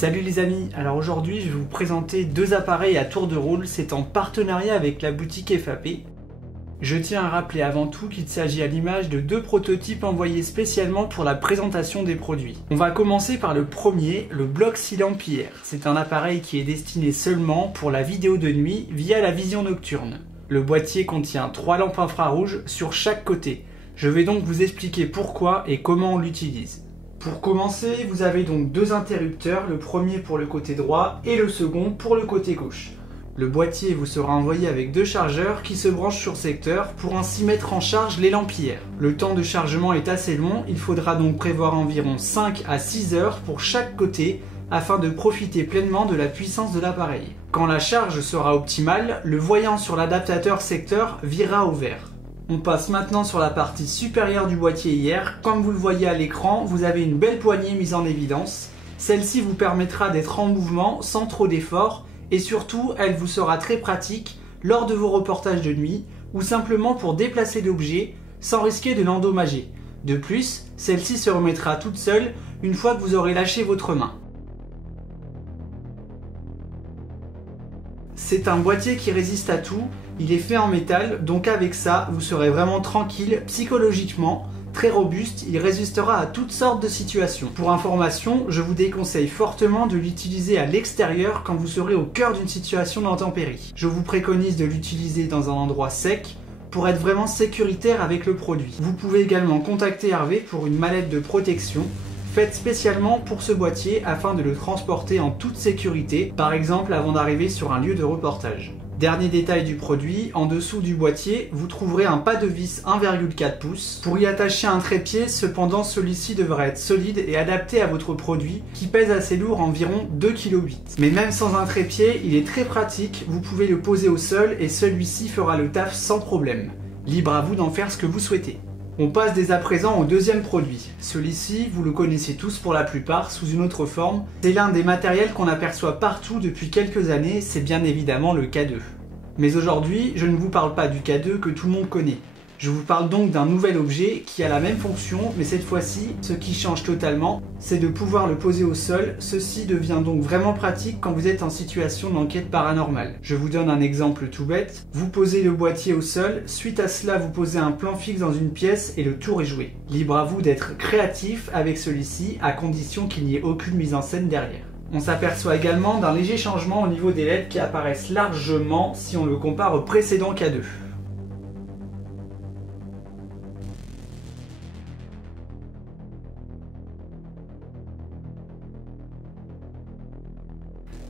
Salut les amis, alors aujourd'hui je vais vous présenter deux appareils à tour de rôle, c'est en partenariat avec la boutique FAP. Je tiens à rappeler avant tout qu'il s'agit à l'image de deux prototypes envoyés spécialement pour la présentation des produits. On va commencer par le premier, le bloc 6 lampes-hier. C'est un appareil qui est destiné seulement pour la vidéo de nuit via la vision nocturne. Le boîtier contient 3 lampes infrarouges sur chaque côté. Je vais donc vous expliquer pourquoi et comment on l'utilise. Pour commencer, vous avez donc deux interrupteurs, le premier pour le côté droit et le second pour le côté gauche. Le boîtier vous sera envoyé avec deux chargeurs qui se branchent sur secteur pour ainsi mettre en charge les lampes-hier. Le temps de chargement est assez long, il faudra donc prévoir environ 5 à 6 heures pour chaque côté afin de profiter pleinement de la puissance de l'appareil. Quand la charge sera optimale, le voyant sur l'adaptateur secteur virera au vert. On passe maintenant sur la partie supérieure du boîtier hier. Comme vous le voyez à l'écran, vous avez une belle poignée mise en évidence. Celle-ci vous permettra d'être en mouvement sans trop d'efforts et surtout, elle vous sera très pratique lors de vos reportages de nuit ou simplement pour déplacer l'objet sans risquer de l'endommager. De plus, celle-ci se remettra toute seule une fois que vous aurez lâché votre main. C'est un boîtier qui résiste à tout, il est fait en métal, donc avec ça, vous serez vraiment tranquille psychologiquement, très robuste, il résistera à toutes sortes de situations. Pour information, je vous déconseille fortement de l'utiliser à l'extérieur quand vous serez au cœur d'une situation d'intempérie. Je vous préconise de l'utiliser dans un endroit sec pour être vraiment sécuritaire avec le produit. Vous pouvez également contacter Hervé pour une mallette de protection faite spécialement pour ce boîtier afin de le transporter en toute sécurité, par exemple avant d'arriver sur un lieu de reportage. Dernier détail du produit, en dessous du boîtier, vous trouverez un pas de vis 1,4 pouces. Pour y attacher un trépied, cependant celui-ci devra être solide et adapté à votre produit qui pèse assez lourd, environ 2,8 kg. Mais même sans un trépied, il est très pratique, vous pouvez le poser au sol et celui-ci fera le taf sans problème. Libre à vous d'en faire ce que vous souhaitez. On passe dès à présent au deuxième produit. Celui-ci, vous le connaissez tous pour la plupart, sous une autre forme. C'est l'un des matériels qu'on aperçoit partout depuis quelques années, c'est bien évidemment le K2. Mais aujourd'hui, je ne vous parle pas du K2 que tout le monde connaît. Je vous parle donc d'un nouvel objet qui a la même fonction, mais cette fois-ci, ce qui change totalement, c'est de pouvoir le poser au sol. Ceci devient donc vraiment pratique quand vous êtes en situation d'enquête paranormale. Je vous donne un exemple tout bête. Vous posez le boîtier au sol, suite à cela vous posez un plan fixe dans une pièce et le tour est joué. Libre à vous d'être créatif avec celui-ci, à condition qu'il n'y ait aucune mise en scène derrière. On s'aperçoit également d'un léger changement au niveau des LED qui apparaissent largement si on le compare au précédent K2.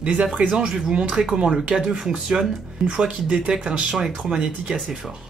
Dès à présent, je vais vous montrer comment le K2 fonctionne une fois qu'il détecte un champ électromagnétique assez fort.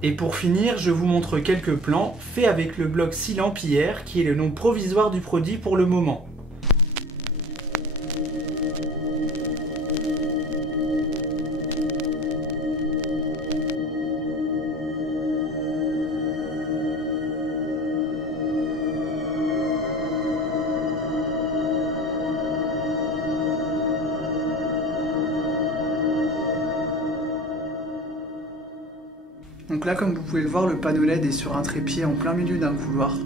Et pour finir, je vous montre quelques plans faits avec le bloc 6 lampes-hier qui est le nom provisoire du produit pour le moment. Donc là, comme vous pouvez le voir, le panneau LED est sur un trépied en plein milieu d'un couloir.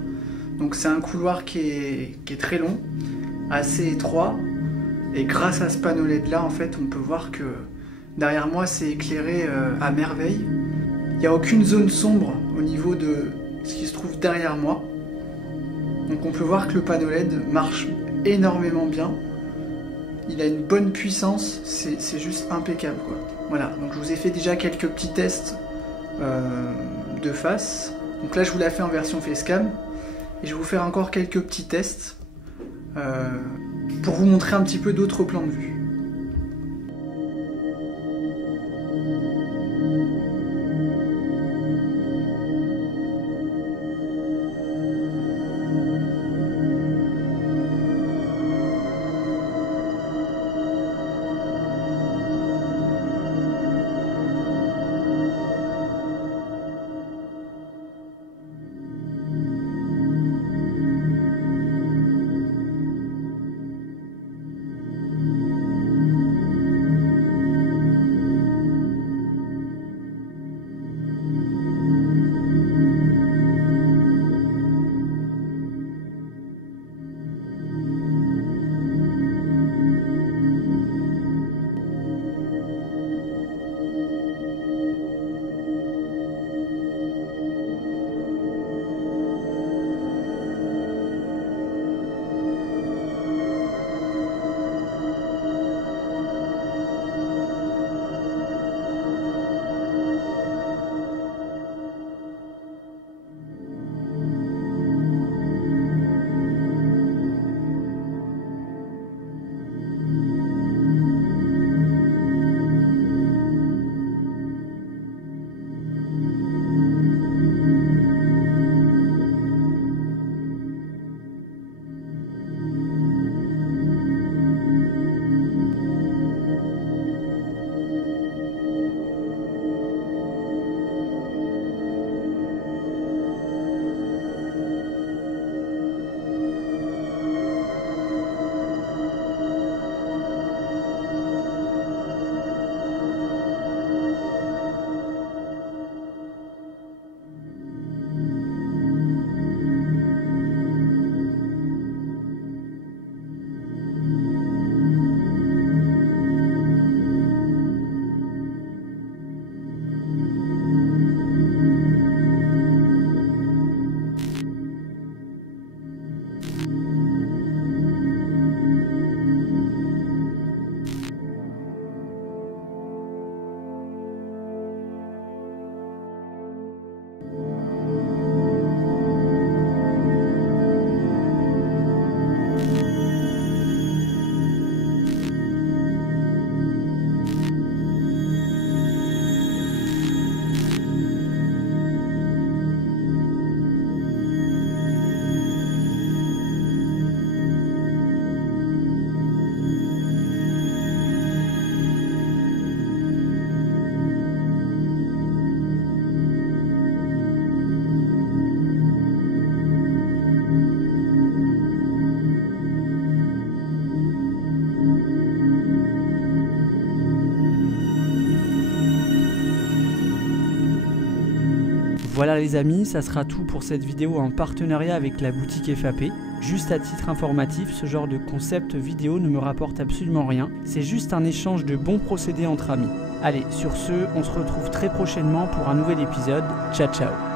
Donc c'est un couloir qui est très long, assez étroit. Et grâce à ce panneau LED là, en fait, on peut voir que derrière moi, c'est éclairé à merveille. Il n'y a aucune zone sombre au niveau de ce qui se trouve derrière moi. Donc on peut voir que le panneau LED marche énormément bien. Il a une bonne puissance, c'est juste impeccable, quoi. Voilà, donc je vous ai fait déjà quelques petits tests de face. Donc là je vous l'ai fait en version facecam et je vais vous faire encore quelques petits tests pour vous montrer un petit peu d'autres plans de vue. Voilà les amis, ça sera tout pour cette vidéo en partenariat avec la boutique FAP. Juste à titre informatif, ce genre de concept vidéo ne me rapporte absolument rien, c'est juste un échange de bons procédés entre amis. Allez, sur ce, on se retrouve très prochainement pour un nouvel épisode. Ciao ciao.